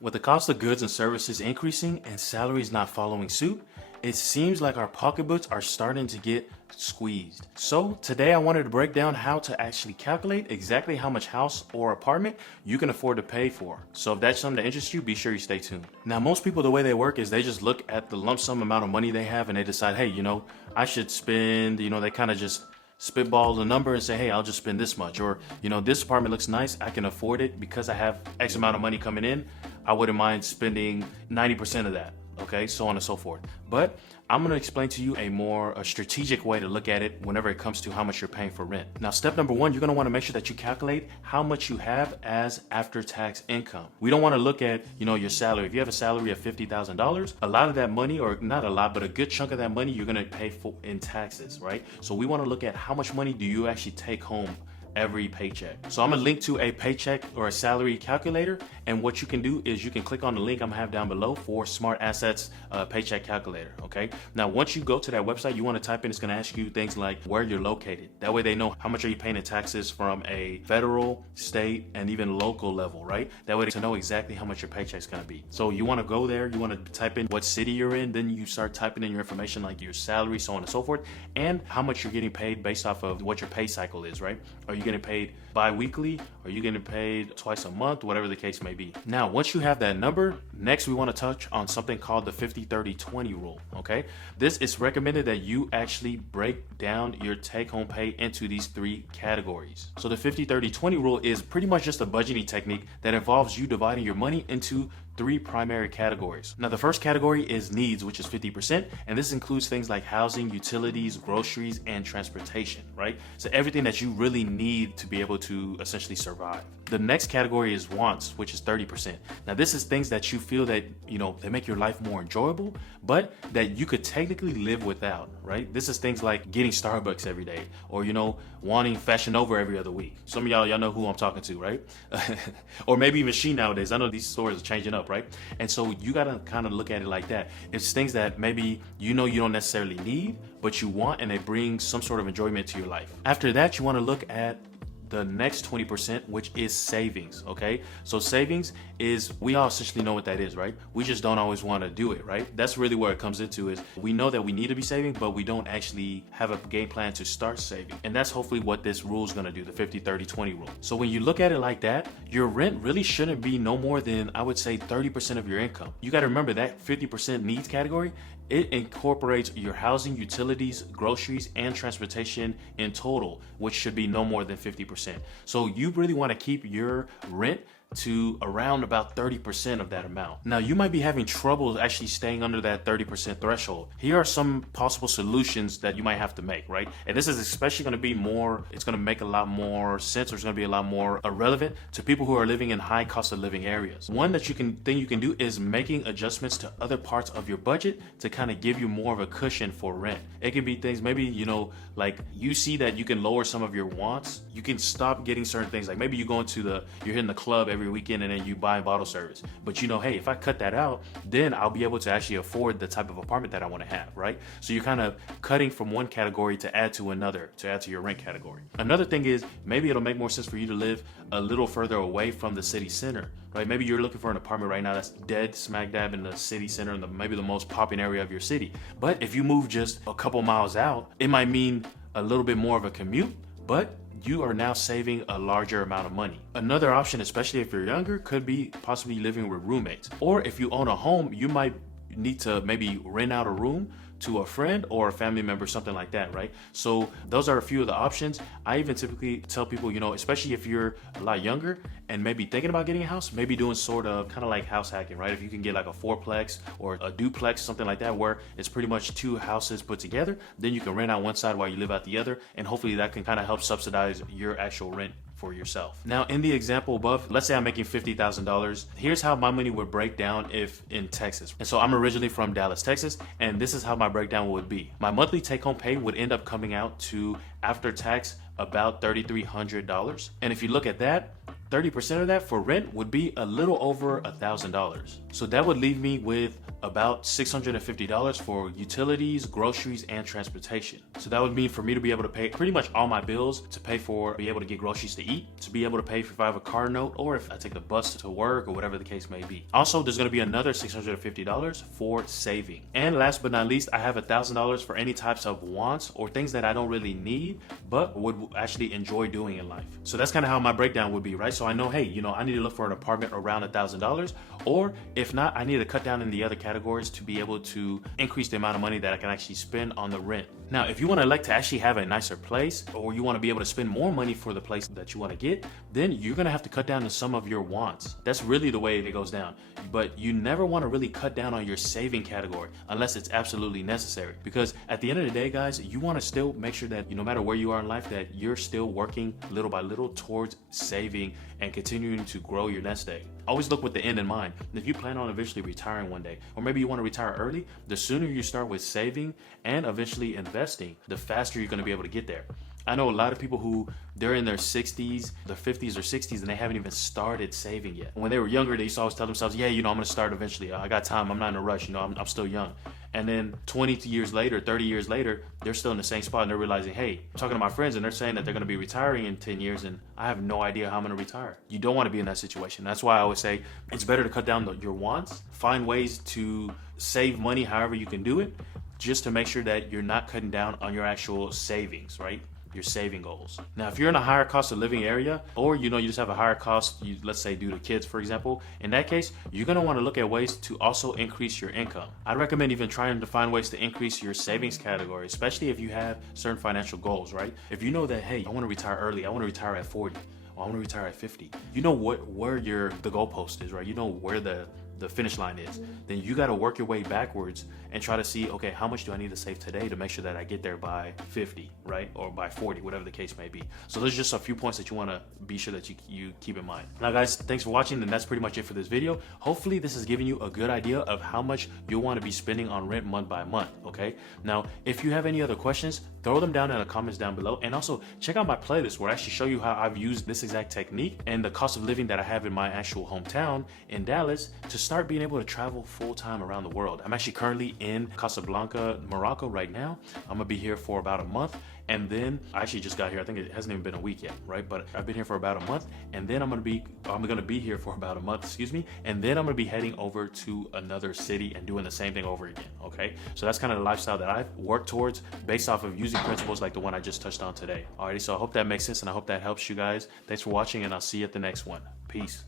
With the cost of goods and services increasing and salaries not following suit, it seems like our pocketbooks are starting to get squeezed. So today I wanted to break down how to actually calculate exactly how much house or apartment you can afford to pay for. So if that's something that interests you, be sure you stay tuned. Now, most people, the way they work is they just look at the lump sum amount of money they have and they decide, hey, I should spend, they kind of just spitball the number and say, hey, I'll just spend this much. Or, this apartment looks nice. I can afford it because I have X amount of money coming in. I wouldn't mind spending 90% of that. Okay, so on and so forth. But I'm going to explain to you a strategic way to look at it whenever it comes to how much you're paying for rent. Now, step number one, you're going to want to make sure that you calculate how much you have as after-tax income. We don't want to look at, your salary. If you have a salary of $50,000, a lot of that money, or not a lot, but a good chunk of that money, you're going to pay for in taxes, right? So we want to look at how much money do you actually take home every paycheck. So I'm gonna link to a paycheck or a salary calculator, and what you can do is you can click on the link I'm gonna have down below for Smart Assets paycheck calculator. Okay, now once you go to that website, you want to type in, it's gonna ask you things like where you're located. That way they know how much are you paying in taxes from a federal, state, and even local level, right? That way they know exactly how much your paycheck's gonna be. So you want to go there, you want to type in what city you're in, then you start typing in your information like your salary, so on and so forth, and how much you're getting paid based off of what your pay cycle is, right? Are you getting paid bi-weekly? Are you getting paid twice a month? Whatever the case may be. Now, once you have that number, next we want to touch on something called the 50-30-20 rule, okay? This is recommended that you actually break down your take-home pay into these three categories. So the 50-30-20 rule is pretty much just a budgeting technique that involves you dividing your money into three primary categories. Now, the first category is needs, which is 50%, and this includes things like housing, utilities, groceries, and transportation, right? So everything that you really need to be able to essentially survive. The next category is wants, which is 30%. Now, this is things that you feel that, they make your life more enjoyable, but that you could technically live without, right? This is things like getting Starbucks every day, or, wanting Fashion Nova every other week. Some of y'all know who I'm talking to, right? Or maybe Machine nowadays. I know these stores are changing up, right? And so you gotta kind of look at it like that. It's things that maybe you don't necessarily need, but you want, and they bring some sort of enjoyment to your life. After that, you want to look at the next 20%, which is savings, okay? So savings is, we all essentially know what that is, right? We just don't always want to do it, right? That's really where it comes into, is we know that we need to be saving, but we don't actually have a game plan to start saving. And that's hopefully what this rule is going to do, the 50-30-20 rule. So when you look at it like that, your rent really shouldn't be no more than, I would say, 30% of your income. You got to remember that 50% needs category, it incorporates your housing, utilities, groceries, and transportation in total, which should be no more than 50%. So you really want to keep your rent to around about 30% of that amount. Now, you might be having trouble actually staying under that 30% threshold. Here are some possible solutions that you might have to make, right? And this is especially going to be it's going to make a lot more sense, or it's going to be a lot more relevant to people who are living in high cost of living areas. One thing you can do is making adjustments to other parts of your budget to kind of give you more of a cushion for rent. It can be things, maybe, like you see that you can lower some of your wants. You can stop getting certain things. Like maybe you're hitting the club every weekend and then you buy bottle service. But hey, if I cut that out, then I'll be able to actually afford the type of apartment that I want to have, right? So you're kind of cutting from one category to add to another, to add to your rent category. Another thing is, maybe it'll make more sense for you to live a little further away from the city center, right? Maybe you're looking for an apartment right now that's dead smack dab in the city center, in maybe the most popping area of your city. But if you move just a couple miles out, it might mean a little bit more of a commute, but you are now saving a larger amount of money. Another option, especially if you're younger, could be possibly living with roommates. Or if you own a home, you might need to maybe rent out a room to a friend or a family member, something like that, right? So those are a few of the options. I even typically tell people, especially if you're a lot younger and maybe thinking about getting a house, maybe doing sort of kind of like house hacking, right? If you can get like a fourplex or a duplex, something like that, where it's pretty much two houses put together, then you can rent out one side while you live out the other, and hopefully that can kind of help subsidize your actual rent for yourself. Now, in the example above, let's say I'm making $50,000. Here's how my money would break down if in Texas. And so I'm originally from Dallas, Texas, and this is how my breakdown would be. My monthly take-home pay would end up coming out to, after tax, about $3,300. And if you look at that, 30% of that for rent would be a little over $1,000. So that would leave me with about $650 for utilities, groceries, and transportation. So that would mean for me to be able to pay pretty much all my bills, to pay for, be able to get groceries to eat, to be able to pay for if I have a car note, or if I take the bus to work, or whatever the case may be. Also, there's gonna be another $650 for saving. And last but not least, I have $1,000 for any types of wants or things that I don't really need, but would actually enjoy doing in life. So that's kind of how my breakdown would be, right? So I know, hey, I need to look for an apartment around $1,000, or if not, I need to cut down in the other categories to be able to increase the amount of money that I can actually spend on the rent. Now, if you want to elect to actually have a nicer place, or you want to be able to spend more money for the place that you want to get, then you're going to have to cut down on some of your wants. That's really the way it goes down. But you never want to really cut down on your saving category unless it's absolutely necessary. Because at the end of the day, guys, you want to still make sure that no matter where you are in life, that you're still working little by little towards saving and continuing to grow your nest egg. Always look with the end in mind. If you plan on eventually retiring one day, or maybe you want to retire early, the sooner you start with saving and eventually investing, the faster you're going to be able to get there. I know a lot of people who they're in their 60s, their 50s or 60s, and they haven't even started saving yet. When they were younger, they used to always tell themselves, yeah, I'm going to start eventually. I got time. I'm not in a rush. I'm still young. And then 20 years later, 30 years later, they're still in the same spot and they're realizing, hey, I'm talking to my friends and they're saying that they're going to be retiring in 10 years and I have no idea how I'm going to retire. You don't want to be in that situation. That's why I always say it's better to cut down your wants, find ways to save money however you can do it, just to make sure that you're not cutting down on your actual savings, right? Your saving goals. Now, if you're in a higher cost of living area, or you just have a higher cost, let's say due to kids, for example, in that case, you're going to want to look at ways to also increase your income. I'd recommend even trying to find ways to increase your savings category, especially if you have certain financial goals, right? If you know that, hey, I want to retire early, I want to retire at 40, or I want to retire at 50, you know where the goalpost is, right? You know where the finish line is. Then you got to work your way backwards and try to see, okay, how much do I need to save today to make sure that I get there by 50, right? Or by 40, whatever the case may be. So there's just a few points that you want to be sure that you keep in mind. Now, guys, thanks for watching, and that's pretty much it for this video. Hopefully this has given you a good idea of how much you'll want to be spending on rent month by month, okay? Now, if you have any other questions, throw them down in the comments down below, and also check out my playlist where I actually show you how I've used this exact technique and the cost of living that I have in my actual hometown in Dallas to start being able to travel full-time around the world. I'm actually currently in Casablanca, Morocco right now. I'm gonna be here for about a month, and then I actually just got here. I think it hasn't even been a week yet, right? But I've been here for about a month, and then I'm gonna be here for about a month, excuse me, and then I'm gonna be heading over to another city and doing the same thing over again, okay? So that's kind of the lifestyle that I've worked towards based off of using principles like the one I just touched on today. Alrighty, so I hope that makes sense, and I hope that helps you guys. Thanks for watching, and I'll see you at the next one. Peace.